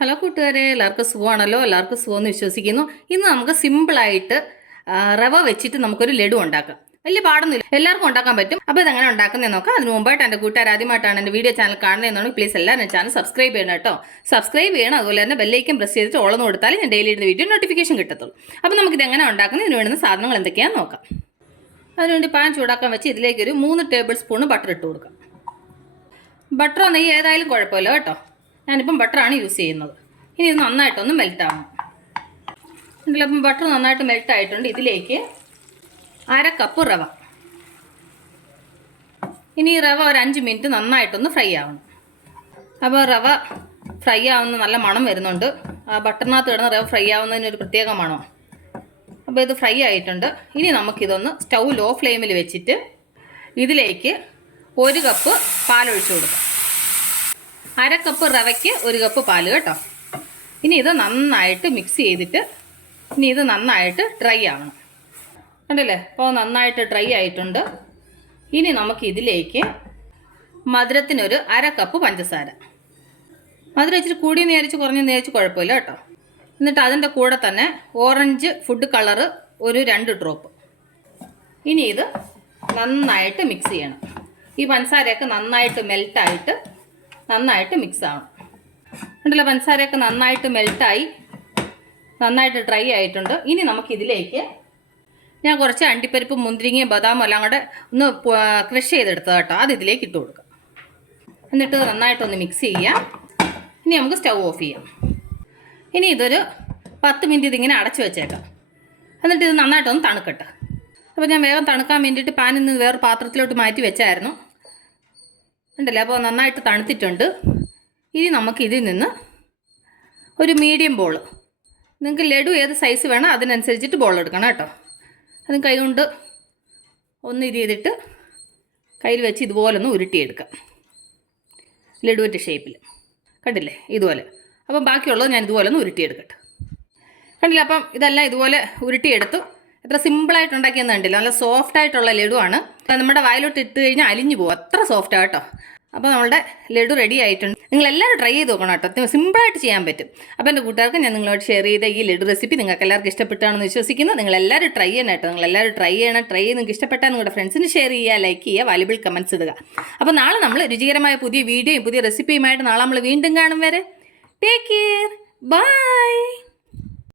Hello കൂട്ടുകാരെ, എല്ലാവർക്കും സുഖമാണല്ലോ. എല്ലാവർക്കും സുഖമെന്ന് വിശ്വസിക്കുന്നു. ഇന്ന് നമുക്ക് സിമ്പിളായിട്ട് റവ വെച്ചിട്ട് നമുക്കൊരു ലഡു ഉണ്ടാക്കാം. വലിയ പാടൊന്നുമില്ല, എല്ലാവർക്കും ഉണ്ടാക്കാൻ പറ്റും. അപ്പോൾ ഇതെങ്ങനെ ഉണ്ടാക്കുന്നതെന്ന് നോക്കാം. അതിന് മുമ്പായിട്ട് എൻ്റെ കൂട്ടുകാർ ആദ്യമായിട്ടാണ് എൻ്റെ വീഡിയോ ചാനൽ കാണുന്നതെന്നുണ്ടെങ്കിൽ പ്ലീസ് എല്ലാവരും ചാനൽ സബ്സ്ക്രൈബ് ചെയ്യണം കേട്ടോ. സബ്സ്ക്രൈബ് ചെയ്യണം, അതുപോലെ തന്നെ ബെല്ലൈക്കൻ പ്രസ് ചെയ്തിട്ട് ഓളന്ന് കൊടുത്താൽ ഞാൻ ഡെയിലി ഇടുന്ന വീഡിയോ നോട്ടിഫിക്കേഷൻ കിട്ടത്തുള്ളൂ. അപ്പോൾ നമുക്കിത് എങ്ങനെ ഉണ്ടാക്കുന്നത്, ഇതിന് വേണ്ടുന്ന സാധനങ്ങൾ എന്തൊക്കെയാണെന്ന് നോക്കാം. അതിനുവേണ്ടി പാൻ ചൂടാക്കാൻ വെച്ച് ഇതിലേക്കൊരു 3 ടേബിൾ സ്പൂൺ ബട്ടർ ഇട്ട് കൊടുക്കാം. ബട്ടറോ നെയ്യ് ഏതായാലും കുഴപ്പമില്ല കേട്ടോ. ഞാനിപ്പം ബട്ടറാണ് യൂസ് ചെയ്യുന്നത്. ഇനി ഇത് നന്നായിട്ടൊന്ന് മെൽറ്റാവണം. ഇതിലപ്പം ബട്ടർ നന്നായിട്ട് മെൽറ്റായിട്ടുണ്ട്. ഇതിലേക്ക് 1/2 കപ്പ് റവ. ഇനി ഈ റവ ഒരു 5 മിനിറ്റ് നന്നായിട്ടൊന്ന് ഫ്രൈ ആവണം. അപ്പോൾ റവ ഫ്രൈ ആവുന്ന നല്ല മണം വരുന്നുണ്ട്. ആ ബട്ടറിനകത്ത് കിടന്ന് റവ ഫ്രൈ ആവുന്നതിനൊരു പ്രത്യേക മണമാണ്. അപ്പോൾ ഇത് ഫ്രൈ ആയിട്ടുണ്ട്. ഇനി നമുക്കിതൊന്ന് സ്റ്റൗ ലോ ഫ്ലെയിമിൽ വെച്ചിട്ട് ഇതിലേക്ക് 1 കപ്പ് പാലൊഴിച്ച് കൊടുക്കാം. 1/2 കപ്പ് റവയ്ക്ക് 1 കപ്പ് പാല് കേട്ടോ. ഇനി ഇത് നന്നായിട്ട് മിക്സ് ചെയ്തിട്ട് ഇനി ഇത് നന്നായിട്ട് ഡ്രൈ ആവണം. കണ്ടില്ലേ? അപ്പോൾ നന്നായിട്ട് ഡ്രൈ ആയിട്ടുണ്ട്. ഇനി നമുക്ക് ഇതിലേക്ക് മധുരത്തിനൊരു 1/2 കപ്പ് പഞ്ചസാര. മധുരം ഇച്ചിരി കൂടി നേരിച്ച് കുറഞ്ഞ് നേരിച്ച് കുഴപ്പമില്ല കേട്ടോ. എന്നിട്ട് അതിൻ്റെ കൂടെ തന്നെ ഓറഞ്ച് ഫുഡ് കളറ് ഒരു 2 ഡ്രോപ്പ്. ഇനി ഇത് നന്നായിട്ട് മിക്സ് ചെയ്യണം. ഈ പഞ്ചസാരയൊക്കെ നന്നായിട്ട് മെൽറ്റായിട്ട് നന്നായിട്ട് മിക്സ് ആവണം. ഉണ്ടല്ലോ, പഞ്ചസാരയൊക്കെ നന്നായിട്ട് മെൽറ്റായി നന്നായിട്ട് ഡ്രൈ ആയിട്ടുണ്ട്. ഇനി നമുക്കിതിലേക്ക് ഞാൻ കുറച്ച് അണ്ടിപ്പരിപ്പ്, മുന്തിരിങ്ങയും ബദാമും എല്ലാം കൂടെ ഒന്ന് ക്രഷ് ചെയ്തെടുത്തത് കേട്ടോ. അത് ഇതിലേക്ക് ഇട്ട് കൊടുക്കാം. എന്നിട്ട് നന്നായിട്ടൊന്ന് മിക്സ് ചെയ്യാം. ഇനി നമുക്ക് സ്റ്റൗ ഓഫ് ചെയ്യാം. ഇനി ഇതൊരു 10 മിനിറ്റ് ഇതിങ്ങനെ അടച്ചു വെച്ചേക്കാം. എന്നിട്ട് ഇത് നന്നായിട്ടൊന്ന് തണുക്കട്ടെ. അപ്പോൾ ഞാൻ വേഗം തണുക്കാൻ വേണ്ടിയിട്ട് പാനിൽ നിന്ന് വേറെ പാത്രത്തിലോട്ട് മാറ്റി വെച്ചായിരുന്നു. ഉണ്ടല്ലോ, അപ്പോൾ നന്നായിട്ട് തണുത്തിട്ടുണ്ട്. ഇനി നമുക്കിതിൽ നിന്ന് ഒരു മീഡിയം ബോൾ, നിങ്ങൾക്ക് ലഡു ഏത് സൈസ് വേണം അതിനനുസരിച്ചിട്ട് ബോൾ എടുക്കണം കേട്ടോ. അതും കൈ കൊണ്ട് ഒന്ന് ഇത് ചെയ്തിട്ട് കയ്യിൽ വെച്ച് ഇതുപോലെ ഒന്ന് ഉരുട്ടിയെടുക്കാം. ലഡുവിൻ്റെ ഷേപ്പിൽ കണ്ടില്ലേ, ഇതുപോലെ. അപ്പം ബാക്കിയുള്ളത് ഞാൻ ഇതുപോലെ ഒന്ന് ഉരുട്ടിയെടുക്കട്ടെ. കണ്ടില്ല, അപ്പം ഇതെല്ലാം ഇതുപോലെ ഉരുട്ടിയെടുത്തു. എത്ര സിമ്പിളായിട്ട് ഉണ്ടാക്കിയെന്ന് കണ്ടില്ല. നല്ല സോഫ്റ്റായിട്ടുള്ള ലഡുവാണ്. നമ്മുടെ വായിലോട്ട് ഇട്ട് കഴിഞ്ഞാൽ അലിഞ്ഞു പോകും, അത്ര സോഫ്റ്റാണ് കേട്ടോ. അപ്പോൾ നമ്മളുടെ ലഡു റെഡി ആയിട്ടുണ്ട്. നിങ്ങളെല്ലാവരും ട്രൈ ചെയ്ത് നോക്കണം കേട്ടോ. സിമ്പിളായിട്ട് ചെയ്യാൻ പറ്റും. അപ്പോൾ എൻ്റെ കൂട്ടുകാർക്ക് ഞാൻ നിങ്ങളോട് ഷെയർ ചെയ്ത ഈ ലഡു റെസിപ്പി നിങ്ങൾക്ക് എല്ലാവർക്കും ഇഷ്ടപ്പെട്ടാണെന്ന് വിശ്വസിക്കുന്നു. നിങ്ങളെല്ലാവരും ട്രൈ ചെയ്യണം കേട്ടോ. നിങ്ങളെല്ലാവരും ട്രൈ ചെയ്യണം. ട്രൈ ചെയ്ത് നിങ്ങൾക്ക് ഇഷ്ടപ്പെട്ടാൽ നിങ്ങളുടെ ഫ്രണ്ട്സിന് ഷെയർ ചെയ്യുക, ലൈക്ക് ചെയ്യുക, വാല്യുബിൾ കമൻറ്റ്സ് ഇടുക. അപ്പോൾ നാളെ നമ്മൾ രുചികരമായ പുതിയ വീഡിയോയും പുതിയ റെസിപ്പിയുമായിട്ട് നാളെ നമ്മൾ വീണ്ടും കാണും വരെ ടേക്ക് കെയർ. ബൈ.